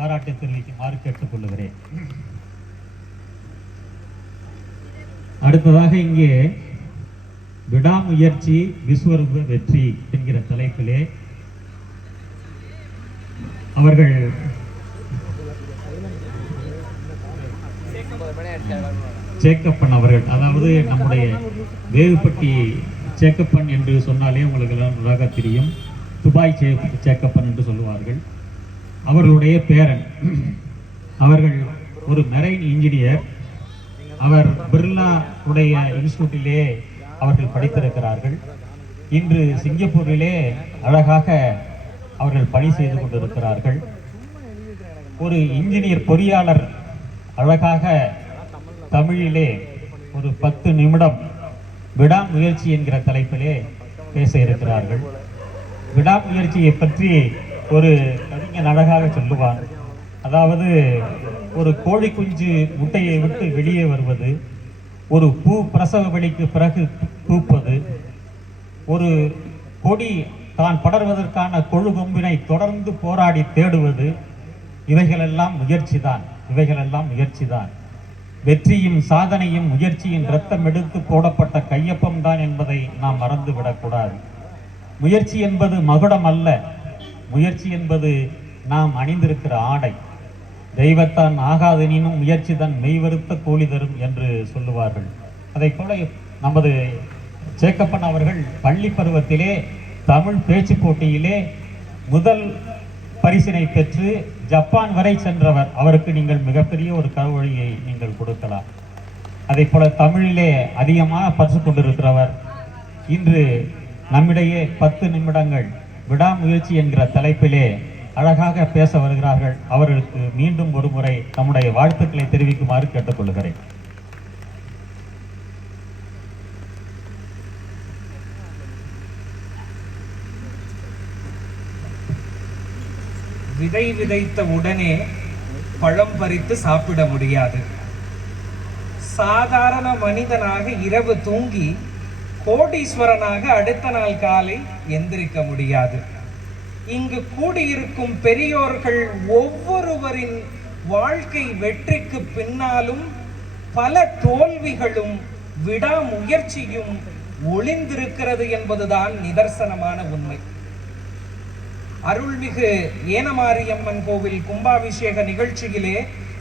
பாராட்டு தெரிவிக்குமாறு கேட்டுக்கொள்ளுகிறேன். அடுத்ததாக இங்கே விடாமுயற்சி விஸ்வரூப வெற்றி என்கிற தலைப்பிலே அவர்கள் சேக்கப்பன் அவர்கள், அதாவது நம்முடைய வேகுப்பட்டி சேக்கப்பன் என்று சொன்னாலே உங்களுக்கு எல்லாம் நன்றாக தெரியும். துபாய் சேக்கப்பன் என்று சொல்லுவார்கள். அவர்களுடைய பேரன். அவர்கள் ஒரு மெரைன் இன்ஜினியர். அவர் பிர்லா உடைய இன்ஸ்டிடியூட்டிலே அவர்கள் படித்திருக்கிறார்கள். இன்று சிங்கப்பூரிலே அழகாக அவர்கள் பணி செய்து கொண்டிருக்கிறார்கள். ஒரு இன்ஜினியர் பொறியாளர் அழகாக தமிழிலே ஒரு 10 நிமிடம் விடாமுயற்சி என்கிற தலைப்பிலே பேச இருக்கிறார்கள். விடாமுயற்சியை பற்றி ஒரு கவிஞன் அழகாக சொல்லுவார். அதாவது ஒரு கோழி குஞ்சு முட்டையை விட்டு வெளியே வருவது, ஒரு பூ பிரசவ வலிக்கு பிறகு பூப்பது, ஒரு கொடி தான் படர்வதற்கான கொழு கொம்பினை தொடர்ந்து போராடி தேடுவது, இவைகளெல்லாம் முயற்சிதான். வெற்றியும் சாதனையும் முயற்சியின் ரத்தம் எடுத்து போடப்பட்ட கையொப்பம் தான் என்பதை நாம் மறந்துவிடக்கூடாது. முயற்சி என்பது மகுடம் அல்ல. முயற்சி என்பது நாம் அணிந்திருக்கிற ஆடை. தெய்வத்தான் ஆகாதெனினும் முயற்சி தான் மெய்வருத்த கூலி தரும் என்று சொல்லுவார்கள். அதை போல நமது சேக்கப்பன் அவர்கள் பள்ளி பருவத்திலே தமிழ் பேச்சு போட்டியிலே முதல் பரிசினை பெற்று ஜப்பான் வரை சென்றவர். அவருக்கு நீங்கள் மிகப்பெரிய ஒரு கருவழியை நீங்கள் கொடுக்கலாம். அதை போல தமிழிலே அதிகமாக பற்று கொண்டிருக்கிறவர். இன்று நம்மிடையே 10 நிமிடங்கள் விடாமுயற்சி என்கிற தலைப்பிலே அழகாக பேச வருகிறார்கள். அவர்களுக்கு மீண்டும் ஒரு முறை நம்முடைய வாழ்த்துக்களை தெரிவிக்குமாறு கேட்டுக்கொள்கிறேன். விதை விதைத்த உடனே பழம் பறித்து சாப்பிட முடியாது. சாதாரண மனிதனாக இரவு தூங்கி கோடீஸ்வரனாக அடுத்த நாள் காலை எந்திரிக்க முடியாது. இங்கு கூடியிருக்கும் பெரியோர்கள் ஒவ்வொருவரின் வாழ்க்கை வெற்றிக்கு பின்னாலும் பல தோல்விகளும் விடாமுயற்சியும் ஒளிந்திருக்கிறது என்பதுதான் நிதர்சனமான உண்மை. அருள்மிகு ஏனமாரியம்மன் கோவில் கும்பாபிஷேக நிகழ்ச்சியிலே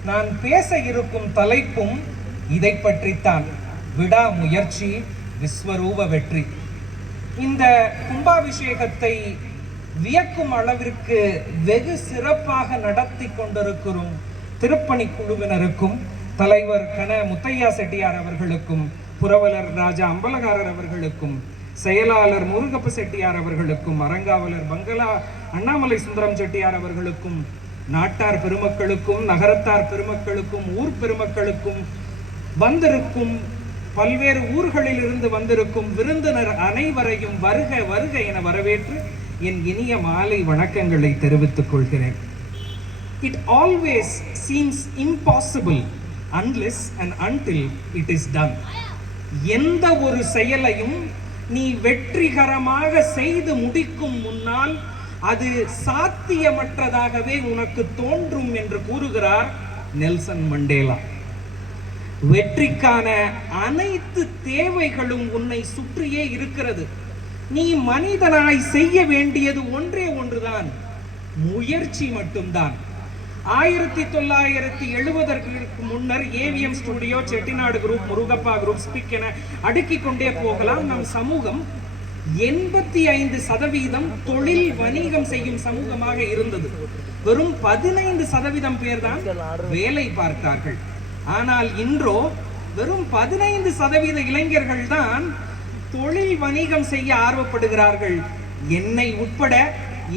நான் பேச இருக்கும் தலைப்பும் இதை பற்றித்தான். விடாமுயற்சி விஸ்வரூப வெற்றி. இந்த கும்பாபிஷேகத்தை வியக்கும் அளவிற்கு வெகு சிறப்பாக நடத்தி கொண்டிருக்கிறோம் திருப்பணி குழுவினருக்கும், தலைவர் கன முத்தையா செட்டியார் அவர்களுக்கும், புரவலர் ராஜா அம்பலகாரர் அவர்களுக்கும், செயலாளர் முருகப்ப செட்டியார் அவர்களுக்கும், அரங்காவலர் பங்களா அண்ணாமலை சுந்தரம் செட்டியார் அவர்களுக்கும், நாட்டார் பெருமக்களுக்கும், நகரத்தார் பெருமக்களுக்கும், ஊர் பெருமக்களுக்கும், வந்திருக்கும் பல்வேறு ஊர்களில் இருந்து வந்திருக்கும் விருந்தினர் அனைவரையும் வருக வருக என வரவேற்று என் இனிய மாலை வணக்கங்களை தெரிவித்துக் கொள்கிறேன். It always seems impossible unless and until it is done. எந்த ஒரு செயலையும் நீ வெற்றிகரமாக செய்து முடிக்கும் முன்னால் அது சாத்தியமற்றதாகவே உனக்கு தோன்றும் என்று கூறுகிறார் நெல்சன் மண்டேலா. வெற்றிக்கான அனைத்து தேவைகளும் உன்னை சுற்றியே இருக்கிறது. நீ மனிதனாய் செய்ய வேண்டியது ஒன்றே ஒன்றுதான், முயற்சி மட்டும்தான். 1970 முன்னர் AVM studio, Chettinad group, Murugappa group, SPIC என அடுக்கிக் கொண்டே போகலாம். நம் சமூகம் 85% தொழில் வணிகம் செய்யும் சமூகமாக இருந்தது. வெறும் 15% பேர் தான் வேலை பார்த்தார்கள். ஆனால் இன்றோ வெறும் 15% இளைஞர்கள் தான் தொழில் வணிகம் செய்ய ஆர்வப்படுகிறார்கள். என்னை உட்பட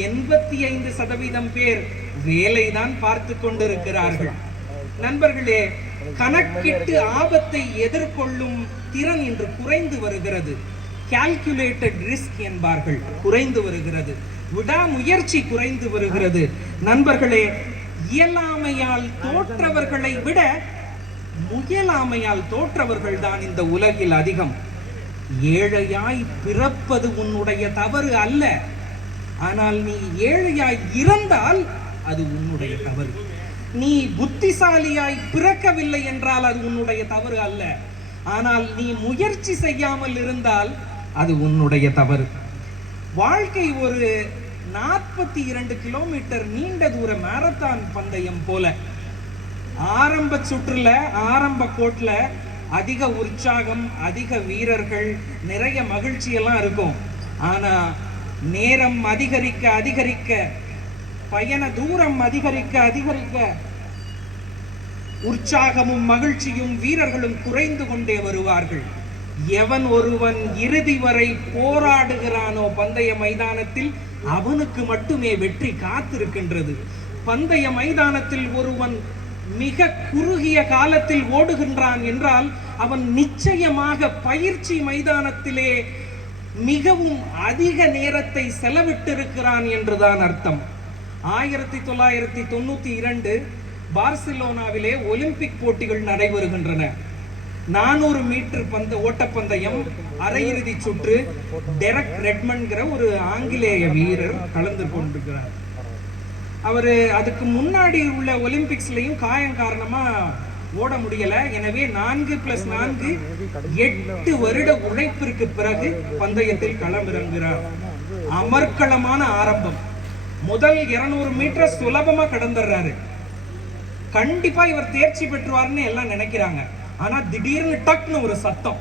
85% பேர் வேலைதான் பார்த்து கொண்டிருக்கிறார்கள். நண்பர்களே, கணக்கிட்டு ஆபத்தை எதிர்கொள்ளும் திறன் இன்று குறைந்து வருகிறது. கால்குலேட்டட் ரிஸ்க் என்பார்கள், குறைந்து வருகிறது. விடாமுயற்சி குறைந்து வருகிறது. நண்பர்களே, இயலாமையால் தோற்றவர்களை விட முயலாமையால் தோற்றவர்கள் தான் இந்த உலகில் அதிகம். ஏழையாய் பிறப்பது உன்னுடைய தவறு அல்ல. ஆனால் நீ ஏழையாய் இறந்தால் அது உன்னுடைய தவறு. நீ புத்திசாலியாய் பிறக்கவில்லை என்றால் அது உன்னுடைய தவறு அல்ல. ஆனால் நீ முயற்சி செய்யாமல் இருந்தால் அது உன்னுடைய தவறு. வாழ்க்கை ஒரு 42 கிலோமீட்டர் நீண்ட தூர மாரத்தான் பந்தயம் போல. ஆரம்ப சுற்றுல, ஆரம்ப கோட்ல அதிக உற்சாகம், அதிக வீரர்கள், நிறைய மகிழ்ச்சி எல்லாம் இருக்கும். ஆனா நேரம் அதிகரிக்க அதிகரிக்க, பயண தூரம் அதிகரிக்க அதிகரிக்க உற்சாகமும் மகிழ்ச்சியும் வீரர்களும் குறைந்து கொண்டே வருவார்கள். எவன் ஒருவன் இறுதி வரை போராடுகிறானோ பந்தய மைதானத்தில் அவனுக்கு மட்டுமே வெற்றி காத்திருக்கின்றது. பந்தய மைதானத்தில் ஒருவன் மிக குறுகிய காலத்தில் ஓடுகின்றான் என்றால் அவன் நிச்சயமாக பயிற்சி மைதானத்திலே மிகவும் அதிக நேரத்தை செலவிட்டிருக்கிறான் என்றுதான் அர்த்தம். 1992 பார்சிலோனாவிலே ஒலிம்பிக் போட்டிகள் நடைபெறுகின்றன. 400 மீட்டர் ஓட்டப்பந்தயம் அரையிறுதி சுற்று. டெரக் ரெட்மண்ட்ங்கிற ஒரு ஆங்கிலேய வீரர் கலந்து கொண்டிருக்கிறார். அவரு அதுக்கு முன்னாடி உள்ள ஒலிம்பிக்ஸ்லயும் காயம் காரணமா ஓட முடியல. எனவே 4+4 8 வருட உழைப்பிற்கு பிறகு பந்தயத்தில் களமிறங்குகிறார். அமர்க்களமான ஆரம்பம். முதல் 200 மீட்டர் சுலபமா கடந்துடுறாரு. கண்டிப்பா இவர் தேர்ச்சி பெற்றுவார்னு எல்லாம் நினைக்கிறாங்க. ஆனா திடீர்னு டக்னு ஒரு சத்தம்.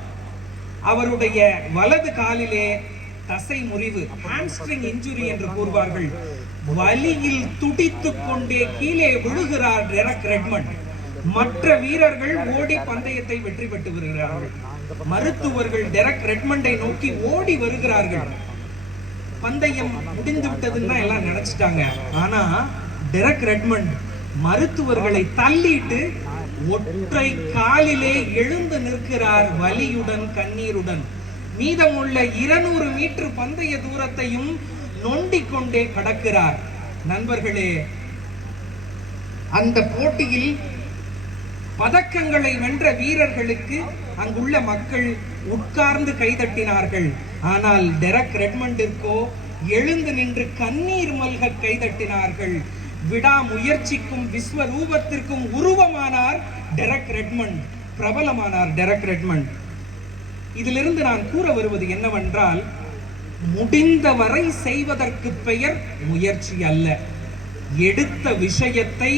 அவருடைய வலது காலிலே தசை முறிவு, ஹாம்ஸ்ட்ரிங் இன்ஜுரி என்று கூறுவார்கள். வலியில் துடித்துக் கொண்டே கீழே விழுகிறார் டெரக் ரெட்மண்ட். மற்ற வீரர்கள் ஓடி பந்தயத்தை வெற்றி பெற்று வருகிறார்கள். மருத்துவர்கள் டெரக் ரெட்மண்டை நோக்கி ஓடி வருகிறார்கள். பந்தயம் முடிந்து விட்டதுன்னா எல்லாம் நினைச்சிட்டாங்க. ஆனா டெரக் ரெட்மண்ட் மருத்துவர்களை தள்ளிட்டு ஒற்றை காலிலே எழுந்து நிற்கிறார், வலியுடன் கண்ணீருடன். மீதமுள்ள 200 மீட்டர் பந்தய தூரத்தையும் நொண்டிக் கொண்டே கடக்கிறார். நண்பர்களே, அந்த போட்டியில் பதக்கங்களை வென்ற வீரர்களுக்கு அங்குள்ள மக்கள் உட்கார்ந்து கைதட்டினார்கள். ஆனால் டெரக் ரெட்மண்டிற்கோ எழுந்து நின்று கண்ணீர் மல்க கைதட்டினார்கள். விடாமுயற்சிக்கும் விஸ்வரூபத்திற்கும் உருவமானார் டெரக் ரெட்மண்ட், பிரபலமானார் டெரக் ரெட்மண்ட். இதிலிருந்து நான் கூற வருவது என்னவென்றால், முடிந்தவரை செய்வதற்கு பெயர் முயற்சி அல்ல. எடுத்த விஷயத்தை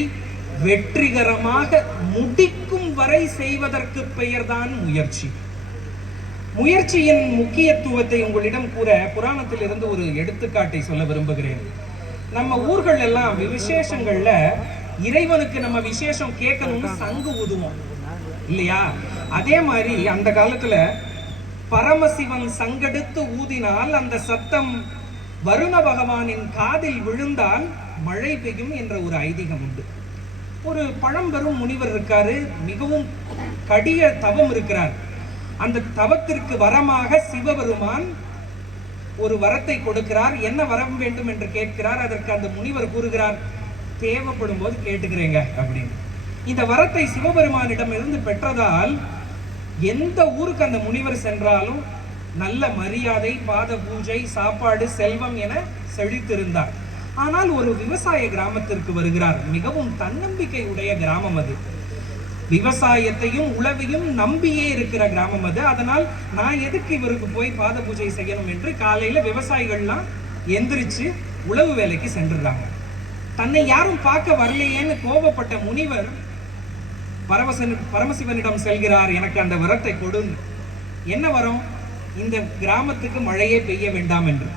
வெற்றிகரமாக முடிக்கும் வரை செய்வதற்கு பெயர்தான் முயற்சி. முயற்சியின் முக்கியத்துவத்தை உங்களிடம் கூற புராணத்தில் இருந்து ஒரு எடுத்துக்காட்டை சொல்ல விரும்புகிறேன். நம்ம ஊர்கள் எல்லாம் விசேஷங்கள்ல இறைவனுக்கு நம்ம விசேஷம் கேட்கணும்னு சங்கு ஊதுவோம் இல்லையா? அதே மாதிரி அந்த காலத்துல பரமசிவன் சங்கெடுத்து ஊதினால் அந்த சத்தம் வருண பகவானின் காதில் விழுந்தால் மழை பெய்யும் என்ற ஒரு ஐதீகம் உண்டு. ஒரு பழம்பெரும் முனிவர் இருக்காரு, மிகவும் கடிய தவம் இருக்கிறார். அந்த தவத்திற்கு வரமாக சிவபெருமான் ஒரு வரத்தை கொடுக்கிறார். என்ன வரம் வேண்டும் என்று கேட்கிறார். அதற்கு அந்த முனிவர் கூறுகிறார், தேவைப்படும் போது கேட்டுக்கிறேங்க அப்படின்னு. இந்த வரத்தை சிவபெருமானிடம் இருந்து பெற்றதால் எந்த ஊருக்கு அந்த முனிவர் சென்றாலும் நல்ல மரியாதை, பாத பூஜை, சாப்பாடு, செல்வம் என செழித்திருந்தார். ஆனால் ஒரு விவசாய கிராமத்திற்கு வருகிறார். மிகவும் தன்னம்பிக்கை உடைய கிராமம் அது. விவசாயத்தையும் உழவையும் நம்பியே இருக்கிற கிராமம் அது. அதனால் நான் எதுக்கு இவருக்கு போய் பாத பூஜை செய்யணும் என்று காலையில விவசாயிகள்லாம் எந்திரிச்சு உழவு வேலைக்கு சென்றுறாங்க. தன்னை யாரும் பார்க்க வரலையேன்னு கோபப்பட்ட முனிவர் பரமசிவனிடம் செல்கிறார், எனக்கு அந்த வரத்தை கொடு. என்ன வரும்? இந்த கிராமத்துக்கு மழையே பெய்ய வேண்டாம் என்று.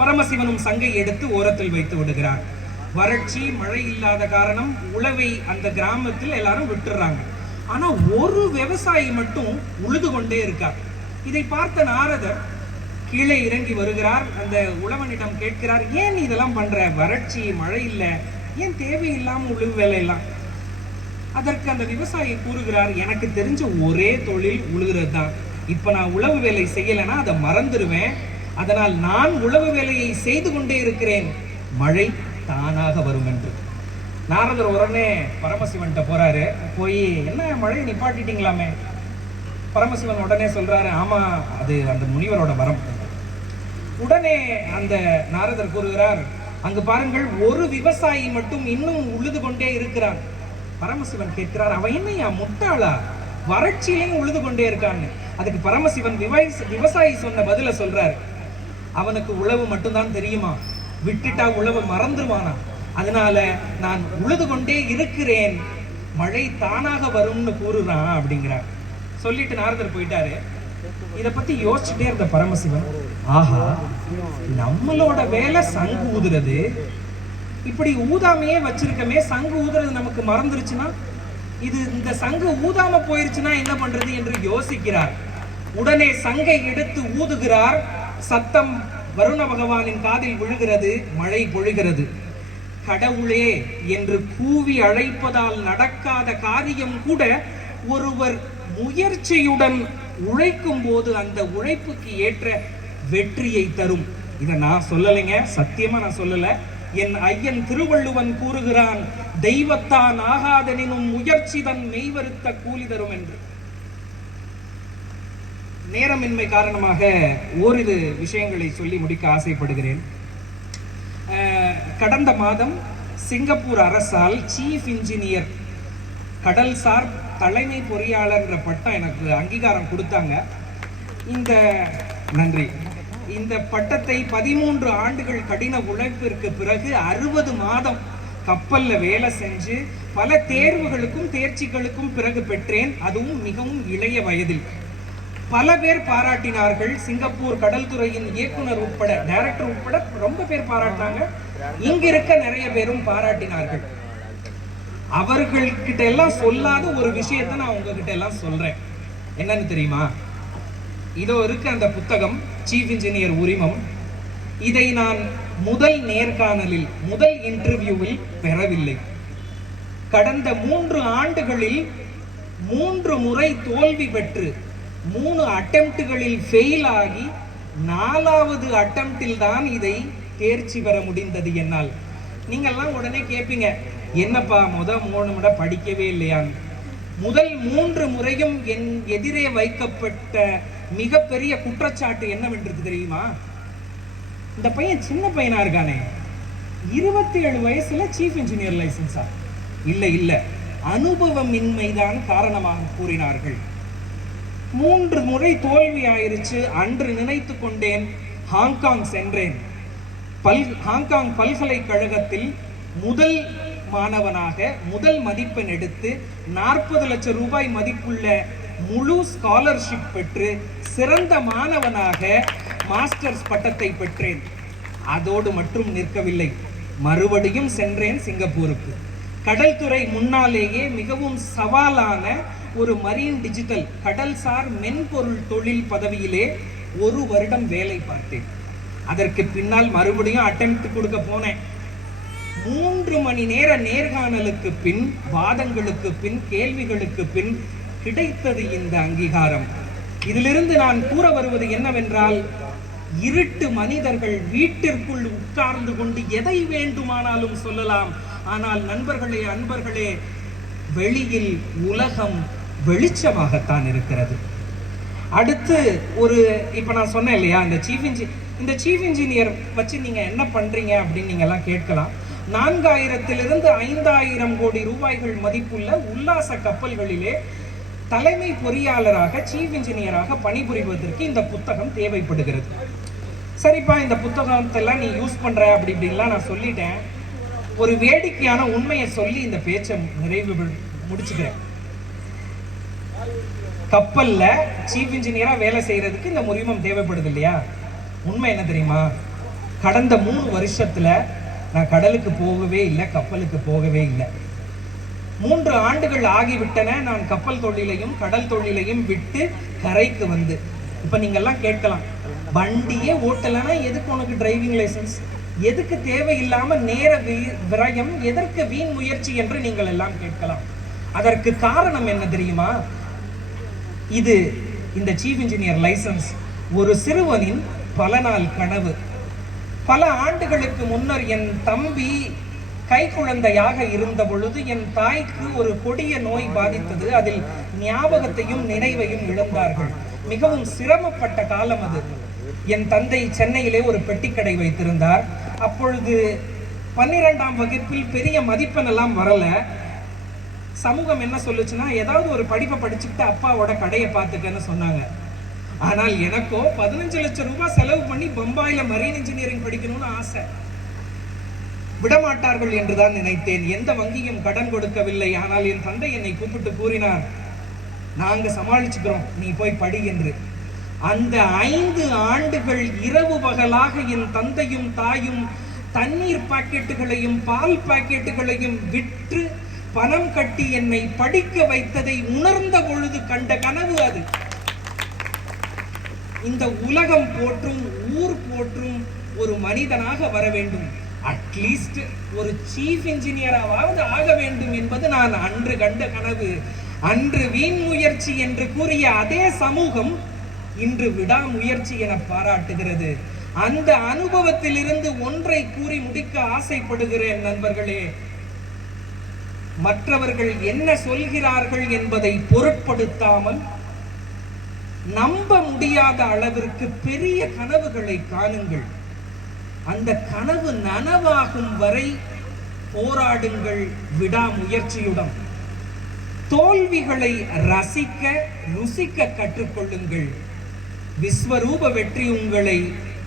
பரமசிவனும் சங்கை எடுத்து ஓரத்தில் வைத்து விடுகிறார். வறட்சி, மழை இல்லாத காரணம் உழவை அந்த கிராமத்தில் எல்லாரும் விட்டுறாங்க. ஆனா ஒரு விவசாயி மட்டும் உழுது கொண்டே இருக்கார். இதை பார்த்த நாரதர் கீழே இறங்கி வருகிறார். அந்த உழவனிடம் கேட்கிறார், ஏன் இதெல்லாம் பண்ற? வறட்சி, மழை இல்லை, ஏன் தேவையில்லாம உழவு வேலையெல்லாம்? அதற்கு அந்த விவசாயி கூறுகிறார், எனக்கு தெரிஞ்ச ஒரே தொழில் உழுகிறது தான். இப்ப நான் உழவு வேலை செய்யலைன்னா அதை மறந்துடுவேன். அதனால் நான் உழவு வேலையை செய்து கொண்டே இருக்கிறேன், மழை தானாக வரும் என்று. நாரதர் உடனே பரமசிவன்கிட்ட போறாரு. போய், என்ன மழையை நிப்பாட்டிட்டீங்களாமே? பரமசிவன் உடனே சொல்றாரு, ஆமா, அது அந்த முனிவரோட வரம். உடனே அந்த நாரதர் கூறுகிறார், அங்கு பாருங்கள், ஒரு விவசாயி மட்டும் இன்னும் உழுது கொண்டே இருக்கிறான். பரமசிவன் கேட்கிறார், அவன் என்னையா முட்டாளா, வறட்சியிலையும் உழுது கொண்டே இருக்கான்னு. அதுக்கு பரமசிவன் விவசாயி சொன்ன பதில சொல்றாரு, அவனுக்கு உழவு மட்டும்தான் தெரியுமா, விட்டுட்டா உழவு மறந்துருவானா, அதனால நான் உழுது கொண்டே இருக்கிறேன், மழை தானாக வரும்னு கூறுறான் அப்படிங்கிறார். சொல்லிட்டு நாரதர் போயிட்டாரு. இத பத்தி யோசிச்சுட்டே இருந்த பரமசிவன், ஆஹா, நம்மளோட வேலை சங்கு ஊதுறது, இப்படி ஊதாமையே வச்சிருக்கமே, சங்கு ஊதுறது நமக்கு மறந்துருச்சுன்னா, இது இந்த சங்கு ஊதாம போயிருச்சுன்னா என்ன பண்றது என்று யோசிக்கிறார். உடனே சங்கை எடுத்து ஊதுகிறார். சத்தம் வருண பகவானின் காதில் விழுகிறது, மழை பொழிகிறது. கடவுளே என்று கூவி அழைப்பதால் நடக்காத காரியம் கூட ஒருவர் முயற்சியுடன் உழைக்கும் போது அந்த உழைப்புக்கு ஏற்ற வெற்றியை தரும். இதை நான் சொல்லலைங்க, சத்தியமா நான் சொல்லல. என் ஐயன் திருவள்ளுவன் கூறுகிறான், தெய்வத்தான் ஆகாதெனினும் முயற்சி தன் மெய்வருத்த கூலி தரும் என்று. நேரமின்மை காரணமாக ஓரிரு விஷயங்களை சொல்லி முடிக்க ஆசைப்படுகிறேன். கடந்த மாதம் சிங்கப்பூர் அரசால் சீஃப் இன்ஜினியர், கடல்சார் தலைமை பொறியாளர் என்ற பட்டம் எனக்கு அங்கீகாரம் கொடுத்தாங்க. நன்றி. இந்த பட்டத்தை 13 ஆண்டுகள் கடின உழைப்பிற்கு பிறகு 60 மாதம் கப்பல்ல வேலை செஞ்சு பல தேர்வுகளுக்கும் தேர்ச்சிகளுக்கும் பிறகு பெற்றேன். அதுவும் மிகவும் இளைய வயதில். பல பேர் பாராட்டினார்கள். சிங்கப்பூர் கடல் துறையின் இயக்குனர் உட்பட, டைரக்டர் உட்பட ரொம்ப பேர் பாராட்டினாங்க. இங்க இருக்க நிறைய பேரும் பாராட்டினார்கள். அவர்கள்கிட்ட எல்லாம் சொல்லாத ஒரு விஷயத்தை நான் உங்ககிட்ட எல்லாம் சொல்றேன். என்னன்னு தெரியுமா? இதோ இருக்கு அந்த புத்தகம், சீஃப் இன்ஜினியர் உரிமம். இதை நான் முதல் நேர்காணலில், முதல் இன்டர்வியூவில் பெறவில்லை. கடந்த 3 ஆண்டுகளில் 3 முறை தோல்வி பெற்று 3 அட்டெம்ப்டுகளில் ஃபெயில் ஆகி 4வது அட்டெம்ப்டில் தான் இதை தேர்ச்சி பெற முடிந்தது என்னால். நீங்கெல்லாம் உடனே கேட்பீங்க, என்னப்பா முதல் 3 முறை படிக்கவே இல்லையான்னு. முதல் 3 முறையும் என் எதிரே வைக்கப்பட்ட மிகப்பெரிய குற்றச்சாட்டு என்னவென்றது தெரியுமா? இந்த பையன் சின்ன பையனா இருக்கானே, 27 வயசுல சீஃப் இன்ஜினியர் லைசன்ஸா? இல்ல, அனுபவமின்மைதான் காரணமாக கூறினார்கள். 3 முறை தோல்வி ஆயிருச்சு. அன்று நினைத்து கொண்டேன், ஹாங்காங் சென்றேன். ஹாங்காங் பல்கலைக்கழகத்தில் முதல் மாணவனாக முதல் மதிப்பெண் எடுத்து 40 லட்சம் ரூபாய் மதிப்புள்ள முழு ஸ்காலர்ஷிப் பெற்று சிறந்த மாணவனாக மாஸ்டர்ஸ் பட்டத்தை பெற்றேன். அதோடு மட்டும் நிற்கவில்லை, மறுபடியும் சென்றேன் சிங்கப்பூருக்கு. கடல்துறை முன்னாலேயே மிகவும் சவாலான ஒரு மரீன் டிஜிட்டல் கடல்சார் மென்பொருள் தொழில் பதவியிலே 1 வருடம் வேலை பார்த்தேன். அதற்கு பின்னால் மறுபடியும் அட்டெம்ப்ட் கொடுக்க போனேன். 3 மணி நேர நேர்காணலுக்கு பின், வாதங்களுக்கு பின், கேள்விகளுக்கு பின் கிடைத்தது இந்த அங்கீகாரம். இதிலிருந்து நான் கூற வருவது என்னவென்றால், இருட்டு மனிதர்கள் வீட்டிற்குள் உட்கார்ந்து கொண்டு எதை வேண்டுமானாலும் சொல்லலாம். ஆனால் நண்பர்களே, அன்பர்களே, வெளியில் உலகம் வெளிச்சமாகத்தான் இருக்கிறது. அடுத்து இப்ப நான் சொன்னேன் இல்லையா, இந்த சீஃப் இன்ஜினியர் வச்சு நீங்க என்ன பண்றீங்க அப்படின்னு நீங்க எல்லாம் கேட்கலாம். 4000 - 5000 கோடி ரூபாய்கள் மதிப்புள்ள உல்லாச கப்பல்களிலே தலைமை பொறியாளராக, சீஃப் இன்ஜினியராக பணிபுரிவதற்கு இந்த புத்தகம் தேவைப்படுகிறது. சரிப்பா, இந்த புத்தகத்தெல்லாம் நீ யூஸ் பண்ற அப்படி இப்படின்லாம் நான் சொல்லிட்டேன். ஒரு வேடிக்கையான உண்மையை சொல்லி இந்த பேச்சை முடிச்சுக்கிறேன். கப்பல்ல சீஃப் இன்ஜினியரா வேலை செய்யறதுக்கு இந்த உரிமம் தேவைப்படுது இல்லையா? உண்மை என்ன தெரியுமா? கடந்த 3 வருஷத்துல நான் கடலுக்கு போகவே இல்லை, கப்பலுக்கு போகவே இல்லை. 3 ஆண்டுகள் ஆகிவிட்டன நான் கப்பல் தொழிலையும் கடல் தொழிலையும் விட்டு கரைக்கு வந்து. இப்ப நீங்க எல்லாம் கேட்கலாம், வண்டியே ஓட்டலனா எதுக்கு உனக்கு டிரைவிங் லைசன்ஸ்? எதுக்கு தேவையில்லாம நேர விரயம், எதற்கு வீண் முயற்சி என்று நீங்கள் எல்லாம் கேட்கலாம். அதற்கு காரணம் என்ன தெரியுமா? இந்த சீஃப் இன்ஜினியர் லைசன்ஸ் ஒரு சிறுவனின் பல நாள் கனவு. பல ஆண்டுகளுக்கு முன்னர் என் தம்பி கைக்குழந்தையாக இருந்த பொழுது என் தாய்க்கு ஒரு கொடிய நோய் பாதித்தது. அதில் ஞாபகத்தையும் நினைவையும் இழந்தார்கள். மிகவும் சிரமப்பட்ட காலம் அது. என் தந்தை சென்னையிலே ஒரு பெட்டிக்கடை வைத்திருந்தார். அப்பொழுது 12ஆம் வகுப்பில் பெரிய மதிப்பெண் எல்லாம் வரல. சமூகம் என்ன சொல்லுச்சுன்னா, ஏதாவது ஒரு படிப்பை படிச்சுட்டு அப்பாவோட கடையை பார்த்துக்கன்னு சொன்னாங்க. ஆனால் எனக்கோ 15 லட்சம் ரூபாய் செலவு பண்ணி பம்பாயில மரீன் இன்ஜினியரிங் படிக்கணும்னு ஆசை. விடமாட்டார்கள் என்றுதான் நினைத்தேன். எந்த வங்கியும் கடன் கொடுக்கவில்லை. ஆனால் என் தந்தை என்னை கூப்பிட்டு கூறினார், நாங்க சமாளிச்சுக்கிறோம், நீ போய் படி என்று. அந்த 5 ஆண்டுகள் இரவு பகலாக என் தந்தையும் தாயும் தண்ணீர் பாக்கெட்டுகளையும் பால் பாக்கெட்டுகளையும் விற்று பணம் கட்டி என்னை படிக்க வைத்ததை உணர்ந்த பொழுது கண்ட கனவு அது. இந்த உலகம் போற்றும், ஊர் போற்றும் ஒரு மனிதனாக வர வேண்டும், அட்லீஸ்ட் ஒரு சீஃப் இன்ஜினியராவது ஆக வேண்டும் என்பது நான் அன்று கண்ட கனவு. அன்று வீண் முயற்சி என்று கூறிய அதே சமூகம் இன்று விடாமுயற்சி என பாராட்டுகிறது. அந்த அனுபவத்தில் இருந்து ஒன்றை கூறி முடிக்க ஆசைப்படுகிறேன் நண்பர்களே. மற்றவர்கள் என்ன சொல்கிறார்கள் என்பதை பொருட்படுத்தாமல் நம்ப முடியாத அளவிற்கு பெரிய கனவுகளை காணுங்கள். அந்த கனவு நனவாகும் வரை போராடுங்கள் விடாமுயற்சியுடன். தோல்விகளை ரசிக்க ருசிக்க கற்றுக்கொள்ளுங்கள். விஸ்வரூப வெற்றி உங்களை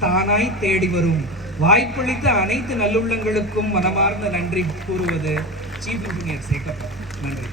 தானாய் தேடி வரும். வாய்ப்பளித்த அனைத்து நல்லுள்ளங்களுக்கும் மனமார்ந்த நன்றி கூறுவது சீஃப் இன்ஜினியர் சேகப்பா. நன்றி.